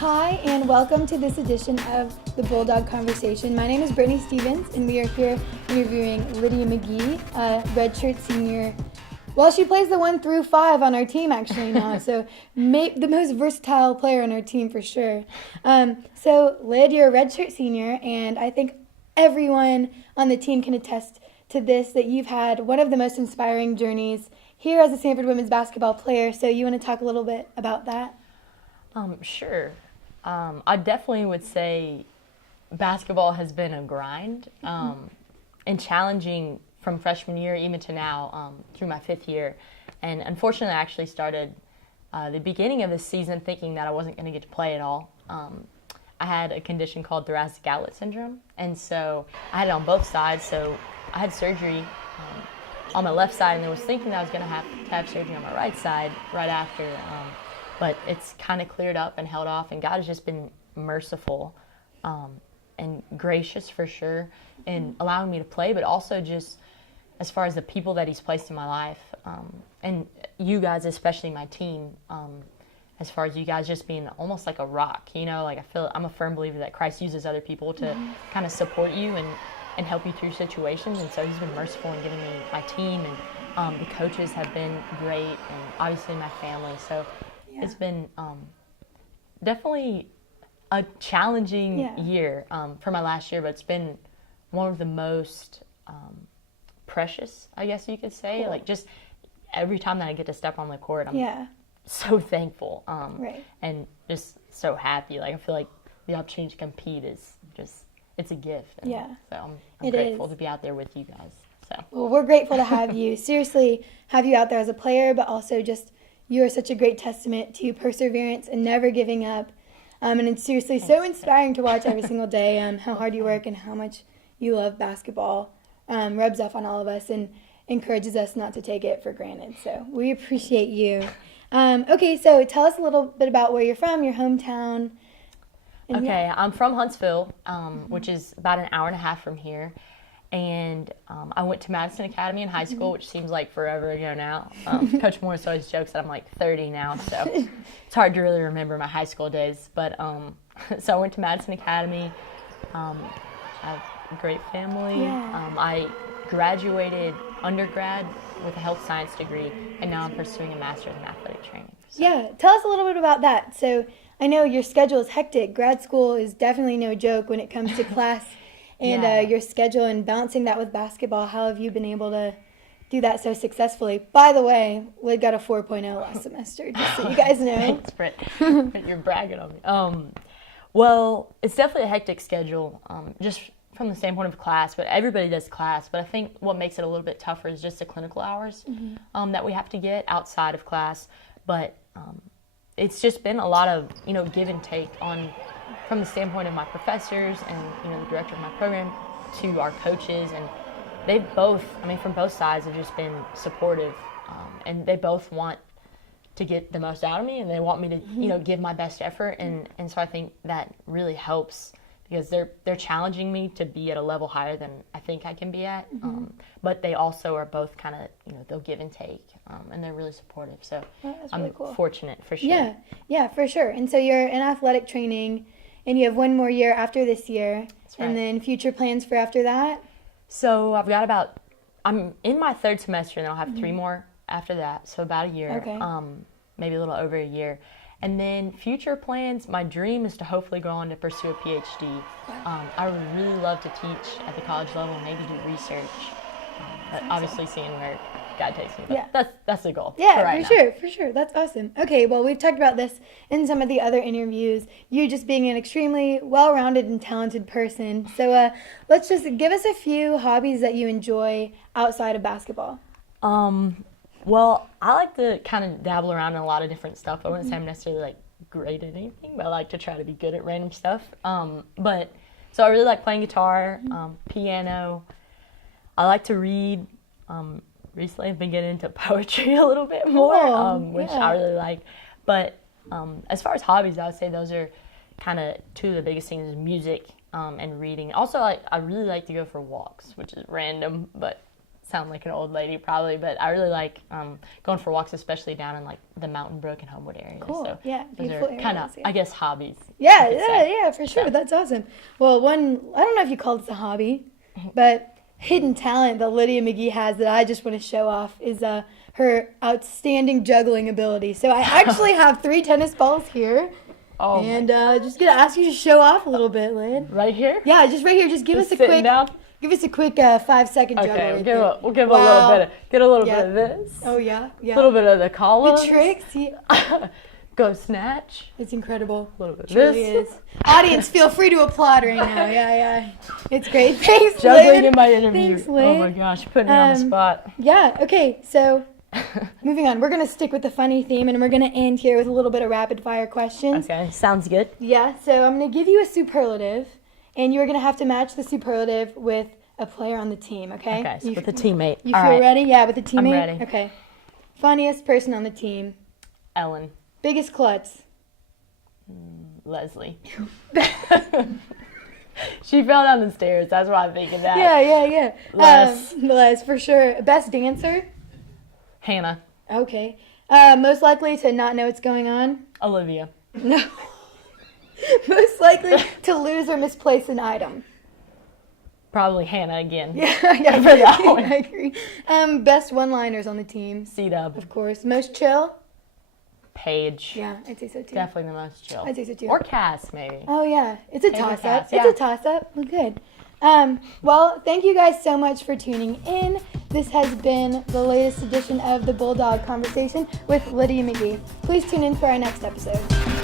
Hi, and welcome to this edition of the Bulldog Conversation. My name is Brittany Stevens, and we are here interviewing Lydia McGee, a redshirt senior. Well, she plays the 1 through 5 on our team actually now, so the most versatile player on our team for sure. So, Lyd, you're a redshirt senior, and I think everyone on the team can attest to this, that you've had one of the most inspiring journeys here as a Samford women's basketball player. So you want to talk a little bit about that? Sure. I definitely would say basketball has been a grind and challenging from freshman year even to now through my 5th year. And unfortunately, I actually started the beginning of the season thinking that I wasn't going to get to play at all. I had a condition called thoracic outlet syndrome, and so I had it on both sides. So I had surgery on my left side, and I was thinking that I was going to have surgery on my right side right after. But it's kind of cleared up and held off, and God has just been merciful and gracious for sure in allowing me to play, but also just as far as the people that He's placed in my life, and you guys, especially my team, as far as you guys just being almost like a rock, you know, like I'm a firm believer that Christ uses other people to kind of support you and help you through situations, and so He's been merciful in giving me my team, and the coaches have been great, and obviously my family, so it's been definitely a challenging year for my last year, but it's been one of the most precious, I guess you could say. Cool. Like just every time that I get to step on the court, I'm so thankful and just so happy. Like I feel like the opportunity to compete is just, it's a gift. And so I'm grateful to be out there with you guys. So. Well, we're grateful to have you. Seriously, have you out there as a player, but also just you are such a great testament to perseverance and never giving up. And it's seriously so inspiring to watch every single day how hard you work and how much you love basketball. Rubs off on all of us and encourages us not to take it for granted. So we appreciate you. Okay, so tell us a little bit about where you're from, your hometown. Okay, I'm from Huntsville, which is about an hour and a half from here. And I went to Madison Academy in high school, which seems like forever ago now. Coach Morris always jokes that I'm like 30 now, so it's hard to really remember my high school days. But so I went to Madison Academy. I have a great family. I graduated undergrad with a health science degree, and now I'm pursuing a master's in athletic training. So. Yeah, tell us a little bit about that. So I know your schedule is hectic. Grad school is definitely no joke when it comes to class. And your schedule and balancing that with basketball, how have you been able to do that so successfully? By the way, we got a 4.0 last semester, just so you guys know. Thanks, Britt. You're bragging on me. Well, it's definitely a hectic schedule, just from the standpoint of class, but everybody does class. But I think what makes it a little bit tougher is just the clinical hours that we have to get outside of class. But it's just been a lot of, give and take from the standpoint of my professors and the director of my program to our coaches, and they both, from both sides, have just been supportive, and they both want to get the most out of me, and they want me to give my best effort, and so I think that really helps because they're challenging me to be at a level higher than I think I can be at, but they also are both kind of they'll give and take, and they're really supportive, so I'm really cool. Fortunate for sure. Yeah, for sure. And so you're in athletic training, and you have one more year after this year. That's right. And then future plans for after that? So I'm in my 3rd semester, and I'll have 3 more after that, so about a year, maybe a little over a year. And then future plans, my dream is to hopefully go on to pursue a PhD. I would really love to teach at the college level and maybe do research, but obviously seeing where God takes me. But that's the goal. Yeah, for sure. That's awesome. Okay, well, we've talked about this in some of the other interviews, you just being an extremely well-rounded and talented person. So let's just give us a few hobbies that you enjoy outside of basketball. Well, I like to kind of dabble around in a lot of different stuff. I wouldn't say I'm necessarily like great at anything, but I like to try to be good at random stuff. So I really like playing guitar, piano. I like to read. Recently I've been getting into poetry a little bit more, which I really like. But as far as hobbies, I would say those are kind of 2 of the biggest things: is music and reading. Also, I really like to go for walks, which is random, but sound like an old lady probably, but I really like going for walks, especially down in like the Mountain Brook and Homewood area. Cool. So Yeah, those beautiful are kind of, areas, yeah. I guess, hobbies. Yeah, for sure. That's awesome. Well, I don't know if you call this a hobby, but hidden talent that Lydia McGee has that I just want to show off is her outstanding juggling ability. So I actually have 3 tennis balls here. Oh, and just gonna ask you to show off a little bit, Lynn. right here? Yeah, just right here. Just give us a Sitting quick, down? give us a quick 5-second juggle. Okay, right we'll give Wow. a little Yeah. bit of this. Oh yeah. A little bit of the columns. The tricks. Yeah. Go snatch. It's incredible. A little bit of Truly this. is. Audience, feel free to applaud right now. Yeah. It's great. Thanks, Juggling Lynn. in my interview. Thanks, Oh Lynn. my gosh, putting me on the spot. Yeah. Okay. So, moving on. We're gonna stick with the funny theme, and we're gonna end here with a little bit of rapid fire questions. Okay, sounds good. Yeah. So I'm gonna give you a superlative, and you're gonna have to match the superlative with a player on the team. Okay. Okay, so with a teammate. You All feel right. ready? Yeah, with a teammate. I'm ready. Okay. Funniest person on the team. Ellen. Biggest klutz. Leslie. She fell down the stairs. That's why I'm thinking that. Yeah. Les. Les, for sure. Best dancer. Hannah. Okay. Most likely to not know what's going on. Olivia. No. Most likely to lose or misplace an item. Probably Hannah again. Yeah, For that one. I agree. Best one-liners on the team. C-Dub. Of course. Most chill. Paige. Yeah, I'd say so too. Definitely the most chill. I'd say so too. Or Cass, maybe. Oh yeah, it's a Paige or toss-up. Cass, It's yeah. a toss-up. Well, good. Well, thank you guys so much for tuning in. This has been the latest edition of the Bulldog Conversation with Lydia McGee. Please tune in for our next episode.